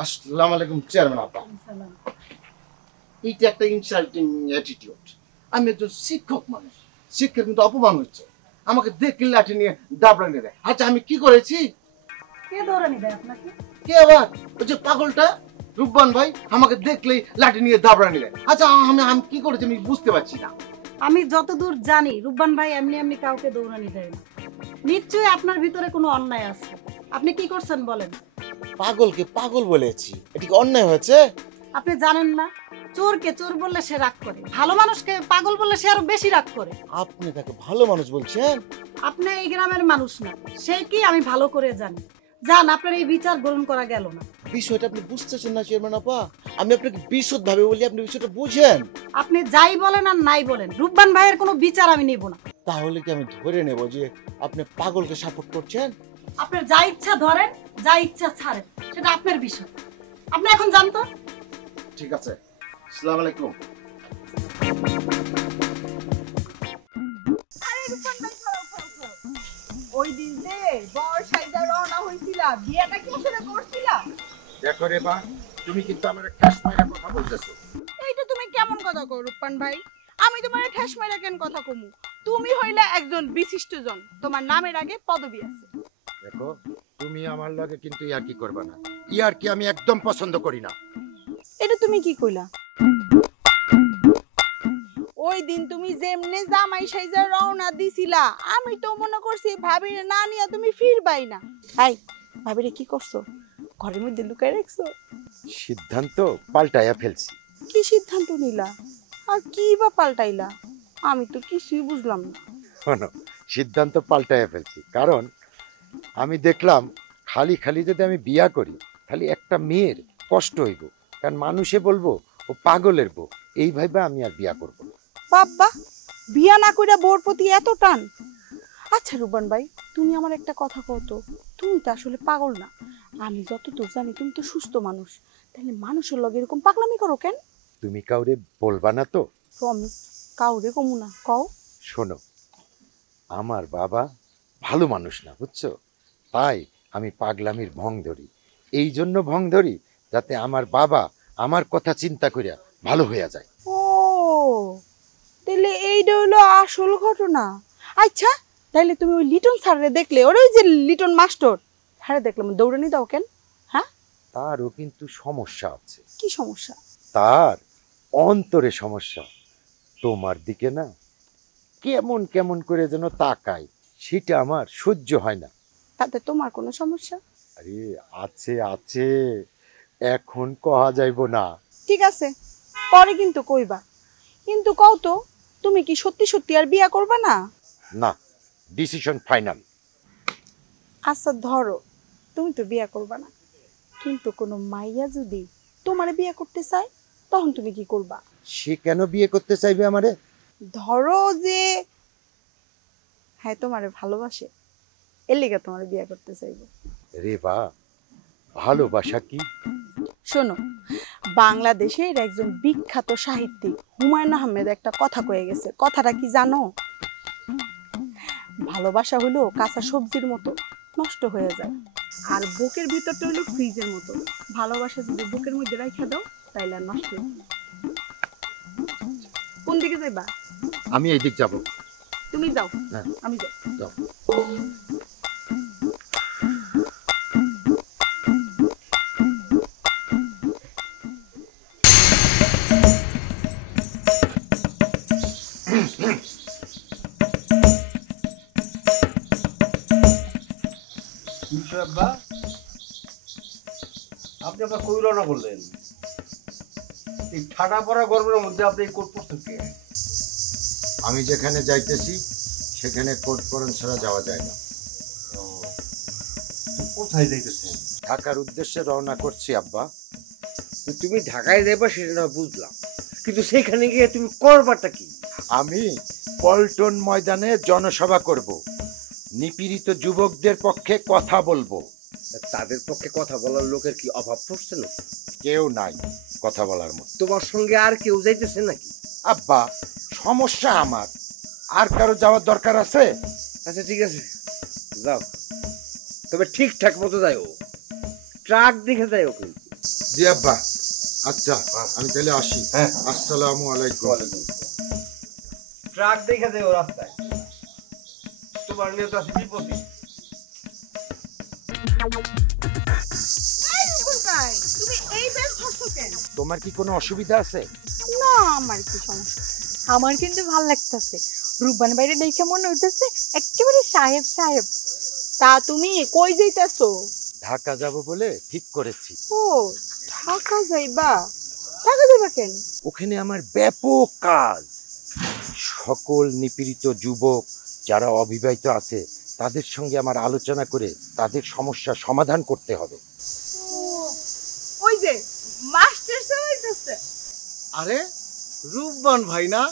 আসসালামু আলাইকুম চেয়ারম্যান আপা। এইটা একটা ইনসাল্টিং অ্যাটিটিউড। আমি একজন শিক্ষক মানুষ, শিক্ষক কিন্তু অপমান হচ্ছে। আমাকে দেখলে লাঠি নিয়ে দাবড়ানি দেয়। আচ্ছা আমি কি করেছি? কে দৌড়ানি দেয় আপনাকে? কে আবার? ওই যে পাগলটা রূপবান ভাই আমাকে দেখলেই লাঠি নিয়ে দাবড়ানি দেয়। আচ্ছা আমি কি করেছি আমি বুঝতে পারছি না। আমি যতদূর জানি রূপবান ভাই এমনি এমনি কাউকে দৌড়ানি দেয় না। নিশ্চয়ই আপনার ভিতরে কোনো অন্যায় আছে। আপনি কি করছেন বলেন? পাগলকে পাগল বলেছি, এটা কি অন্যায় হয়েছে? আপনি জানেন না, চোরকে চোর বললে সে রাগ করে, ভালো মানুষকে পাগল বললে সে আরো বেশি রাগ করে। আপনি তাকে ভালো মানুষ বলছেন? আপনি এই গ্রামের মানুষ না, সে কি আমি ভালো করে জানি। জান, আপনার এই বিচার গ্রহণ করা গেল না। বিষয়টা আপনি বুঝতেছেন না চেয়ারম্যান আপা। আমি আপনাকে বিশদ ভাবে বলি, আপনি বিষয়টা বুঝেন। আপনি যাই বলেন আর নাই বলেন, রূপবান ভাইয়ের কোনো বিচার আমি নিব না। তাহলে কি আমি ধরে নেব যে আপনি পাগলকে সাপোর্ট করছেন? আপনার যা ইচ্ছা ধরেন, যা ইচ্ছা ছাড়েন, সেটা আপনার বিষয়। আপনি এখন জানতো। ঠিক আছে, আসসালামু আলাইকুম। ওই দিন যে বর সাইদা রওনা হইছিলা, বিয়েটা কি আসলে করছিলা? দেখো রে বা, তুমি কিন্তু আমার ঠ্যাস মাইরা কথা বলতেছো। এইটা তুমি কেমন কথা কও রূপপান ভাই? আমি তোমার ঠেস মাইরা কেন কথা কমু? তুমি হইলা একজন বিশিষ্ট জন, তোমার নামের আগে পদবি আছে। দেখো, তুমি আমার লগে কিন্তু ইয়ার্কি করবা না। ইয়ার্কি আমি একদম পছন্দ করি না। এটা তুমি কি কইলা? ওই দিন তুমি যেমনে জামাই সাইজা রওনা দিছিলা, আমি তো মনে করছি ভাবিরে না নিয়া তুমি ফিরবাই না। হাই, ভাবিরে কি করছো? ঘরের মধ্যে লুকায় রাখছো? সিদ্ধান্ত পাল্টাইয়া ফেলছি। কি সিদ্ধান্ত নিলা? আর কি বা পাল্টাইলা? আমি তো কিছুই বুঝলাম না। শোনো, সিদ্ধান্ত পাল্টাইয়া ফেলছি কারণ আমি দেখলাম খালি খালি যদি আমি বিয়া করি খালি একটা মেয়ের কষ্ট হইব, কারণ মানুষে বলবো ও পাগলের বউ। এই ভাইবা আমি আর বিয়া করব না। বাবা, বিয়া না কইরা বোর প্রতি এত টান? আচ্ছা রুবান ভাই, তুমি আমার একটা কথা কও তো, তুমি তো আসলে পাগল না। আমি যতদূর জানি তুমি তো সুস্থ মানুষ, তাহলে মানুষের লগে এরকম পাগলামি করো কেন? তুমি কাউরে বলবা না তো? প্রমিস, কাউরে কমু না, কও। শোনো, আমার বাবা ভালো মানুষ না, বুঝছো? তাই আমি পাগলামির ভং ধরি। এই জন্য ভং ধরি যাতে আমার বাবা আমার কথা চিন্তা করিয়া ভালো হইয়া যায়। ও, তাহলে এইটা হইলো আসল ঘটনা। আচ্ছা, তাইলে তুমি ওই লিটন স্যাররে দেখলে, ওর ওই যে লিটন মাস্টার, হ্যাঁ দেখলাম, দৌড়ানি দাও কেন? হ্যাঁ, তারও কিন্তু সমস্যা আছে। কি সমস্যা? তার অন্তরে সমস্যা। তোমার দিকে না কেমন কেমন করে যেন তাকায়, সেটা আমার সহ্য হয় না। তাতে তোমার কোনো সমস্যা? আরে আছে আছে, এখন কহা যাইব না। ঠিক আছে, পরে কিন্তু কইবা। কিন্তু কও তো, তুমি কি সত্যি সত্যি আর বিয়া করবা না? না, ডিসিশন ফাইনাল। আচ্ছা ধরো, তুমি তো বিয়া করবা না, কিন্তু কোনো মাইয়া যদি তোমারে বিয়া করতে চায়, তখন তুমি কি করবা? সে কেন বিয়ে করতে চাইবে আমারে? ধরো যে হ্যাঁ তোমারে ভালোবাসে, এর লিগে তোমারে বিয়া করতে চাইবে। রে বা, ভালোবাসা কি? শোনো, বাংলাদেশের একজন বিখ্যাত সাহিত্যিক হুমায়ুন আহমেদ একটা কথা কয়ে গেছে। কথাটা কি জানো? ভালোবাসা হলো কাঁচা সবজির মতো, নষ্ট হয়ে যায়। আর বুকের ভিতরটা হলো ফ্রিজের মতো, ভালোবাসা যদি বুকের মধ্যে রাখা দাও তাইলে আর নষ্ট হবে না। কোন দিকে যাইবা? আমি এই দিক যাব। তুমি যাও, হ্যাঁ। আমি যাই। যাও। আপনি আপনার কই রওনা করলেন? এই ঠাডা পড়া গরমের মধ্যে আপনি কোট পরতেন কে? আমি যেখানে যাইতেছি সেখানে কোট পরন ছাড়া যাওয়া যায় না। কোথায় যাইতেছেন? ঢাকার উদ্দেশ্যে রওনা করছি আব্বা। তো তুমি ঢাকায় যাইবা সেটা না বুঝলাম, কিন্তু সেখানে গিয়ে তুমি করবাটা কি? আমি পল্টন ময়দানে জনসভা করব, নিপীড়িত যুবকদের পক্ষে কথা বলবো। তাদের পক্ষে কথা বলার লোকের কি অভাব পড়ছে না? কেউ নাই কথা বলার মতো। তোমার সঙ্গে আর কেউ যাইতেছে নাকি? আব্বা, সমস্যা আমার, আর কারো যাওয়ার দরকার আছে? আচ্ছা ঠিক আছে, যাও, তবে ঠিকঠাক মতো যাইও, ট্রাক দেখে যাইও কিন্তু। জি আব্বা। আচ্ছা আমি তাহলে আসি। হ্যাঁ। আসসালামু আলাইকুম। ট্রাক দেখে দেও রাস্তায়, তোমার নিয়ে তো আছে বিপত্তি। তুমি এই বেশ ধরছো কেন? তোমার কি কোনো অসুবিধা আছে? না, আমার কি সমস্যা? আমার কিন্তু ভালো লাগতেছে। রূপবান বাইরে দেখে মনে হইতেছে একেবারে সাহেব সাহেব। তা তুমি কই যাইতাছো? ঢাকা যাব বলে ঠিক করেছি। ও, ঢাকা যাইবা? ঢাকা যাইবা কেন? ওখানে আমার ব্যাপক কাজ। সকল নিপীড়িত যুবক যারা অবিবাহিত আছে তাদের সঙ্গে আমার আলোচনা করে তাদের সমস্যা সমাধান করতে হবে। ওই যে মাস্টার হইতাছে। আরে রূপবান ভাই না,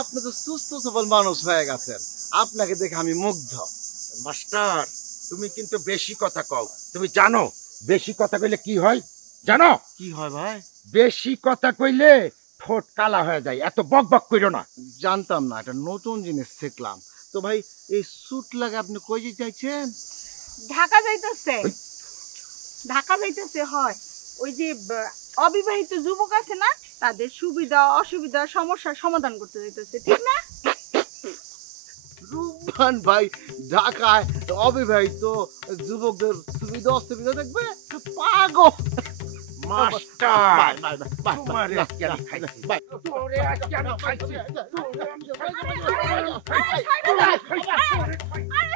আপনি তো সুস্থ সবল মানুষ হয়ে গেছেন, আপনাকে দেখে আমি মুগ্ধ। মাস্টার তুমি কিন্তু বেশি কথা কও। তুমি জানো বেশি কথা কইলে কি হয়? জানো কি হয় ভাই? বেশি কথা কইলে ঠোঁট কালা হয়ে যায়। এত বক বক কইরো না। জানতাম না, এটা নতুন জিনিস শিখলাম। তো ভাই এই স্যুট লাগে আপনি কই যেতে চাইছেন? ঢাকা যাইতাছে। ঢাকা যাইতাছে হয়। ওই যে অবিবাহিত যুবক আছে না, তাদের সুবিধা অসুবিধা সমস্যার সমাধান করতে যাইতাছে, ঠিক না? রূপবান ভাই ঢাকায় অবিবাহিত যুবকদের সুবিধা অসুবিধা দেখবে? পাগল। মাস্টার বাই, বাই, বাই, বাই, তোমারে বাই, আজকে আমি খাইছি। বাই। তোরে আজকে আমি খাইছি। আরে